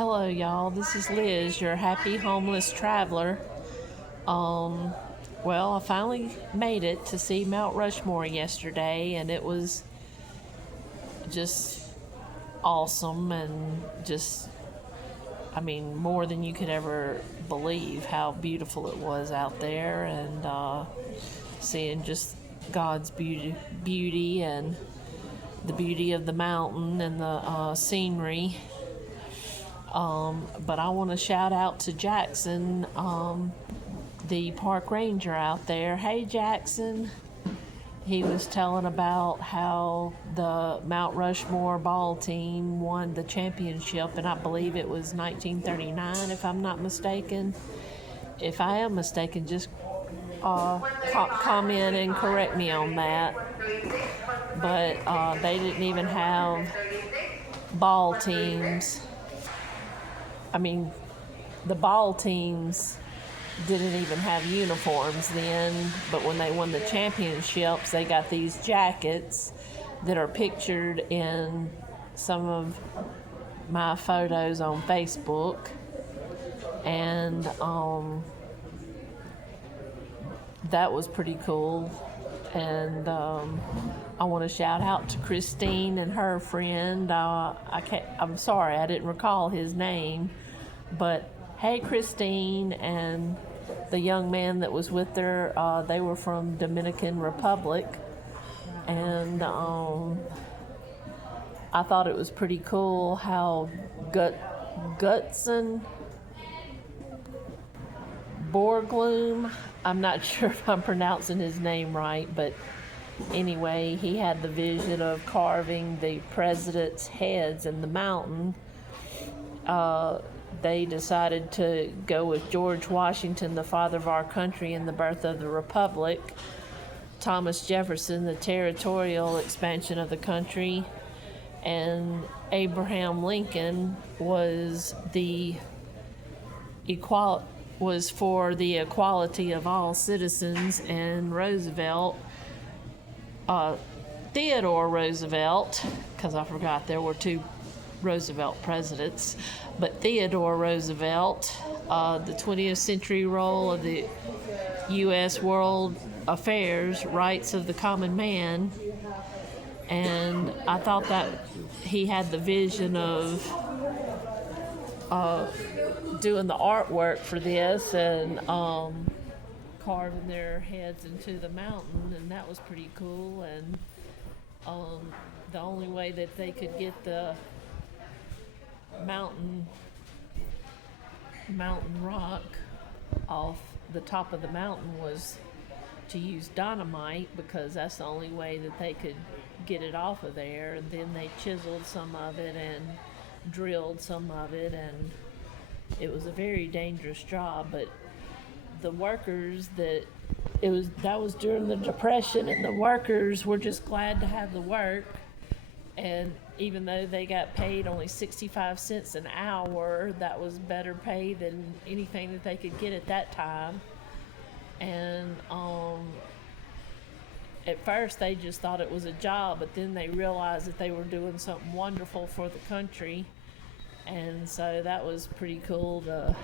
Hello, y'all. This is Liz, your happy homeless traveler. Um, I finally made it to see Mount Rushmore yesterday, and it was just awesome and more than you could ever believe how beautiful it was out there, and seeing just God's beauty and the beauty of the mountain and the scenery. But I want to shout out to Jackson, the park ranger out there. Hey, Jackson. He was telling about how the Mount Rushmore ball team won the championship, and I believe it was 1939, if I'm not mistaken. If I am mistaken, just comment and correct me on that. But they didn't even have ball teams. The ball teams didn't even have uniforms then, but when they won the championships, they got these jackets that are pictured in some of my photos on Facebook. And that was pretty cool. And I want to shout out to Christine and her friend. I'm sorry, I didn't recall his name, but hey, Christine and the young man that was with her, they were from Dominican Republic, and I thought it was pretty cool how Gutson Borglum, I'm not sure if I'm pronouncing his name right, but anyway, he had the vision of carving the president's heads in the mountain. They decided to go with George Washington, the father of our country and the birth of the republic, Thomas Jefferson, the territorial expansion of the country, and Abraham Lincoln was for the equality of all citizens, and Theodore Roosevelt, because I forgot there were two Roosevelt presidents, but Theodore Roosevelt, the 20th century role of the U.S. world affairs, rights of the common man. And I thought that he had the vision of doing the artwork for this and carving their heads into the mountain, and that was pretty cool. And the only way that they could get the mountain rock off the top of the mountain was to use dynamite, because that's the only way that they could get it off of there. And then they chiseled some of it and drilled some of it, and it was a very dangerous job. But the workers that was during the Depression, and the workers were just glad to have the work. And even though they got paid only 65 cents an hour, that was better pay than anything that they could get at that time. And at first they just thought it was a job, but then they realized that they were doing something wonderful for the country. And so that was pretty cool to,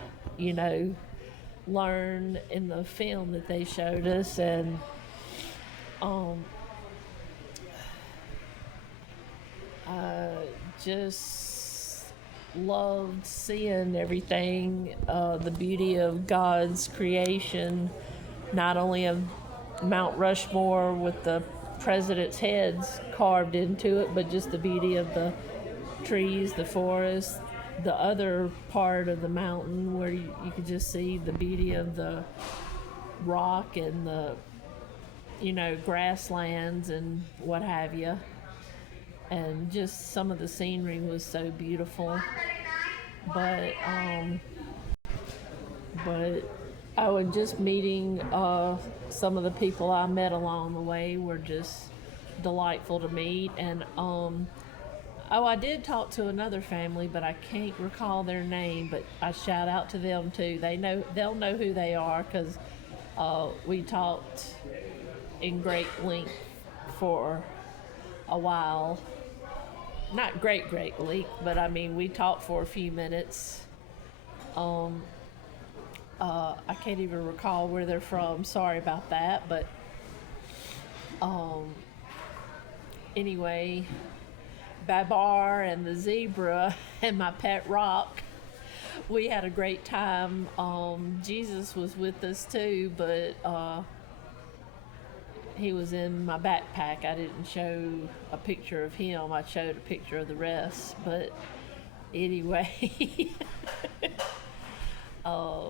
learn in the film that they showed us. And I just loved seeing everything, the beauty of God's creation, not only of Mount Rushmore with the president's heads carved into it, but just the beauty of the trees, the forest, the other part of the mountain where you could just see the beauty of the rock and the grasslands and what have you. And just some of the scenery was so beautiful. But I was just meeting some of the people I met along the way were just delightful to meet. And I did talk to another family, but I can't recall their name, but I shout out to them too. They'll know who they are, because we talked in great length for a while. not great leak, but I mean, we talked for a few minutes. Um, I can't even recall where they're from. Sorry about that, but um, anyway, Babar and the zebra and my pet rock. We had a great time. Jesus was with us too, but he was in my backpack. I didn't show a picture of him. I showed a picture of the rest. But anyway, uh,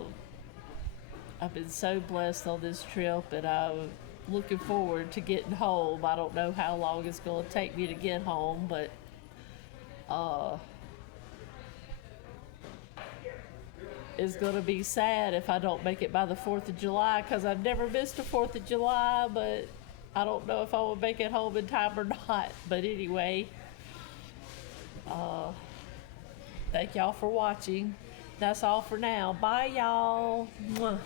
I've been so blessed on this trip, and I'm looking forward to getting home. I don't know how long it's going to take me to get home, but uh, it's going to be sad if I don't make it by the 4th of July, because I've never missed the 4th of July, but I don't know if I will make it home in time or not. But anyway, uh, thank y'all for watching. That's all for now. Bye, y'all. Mwah.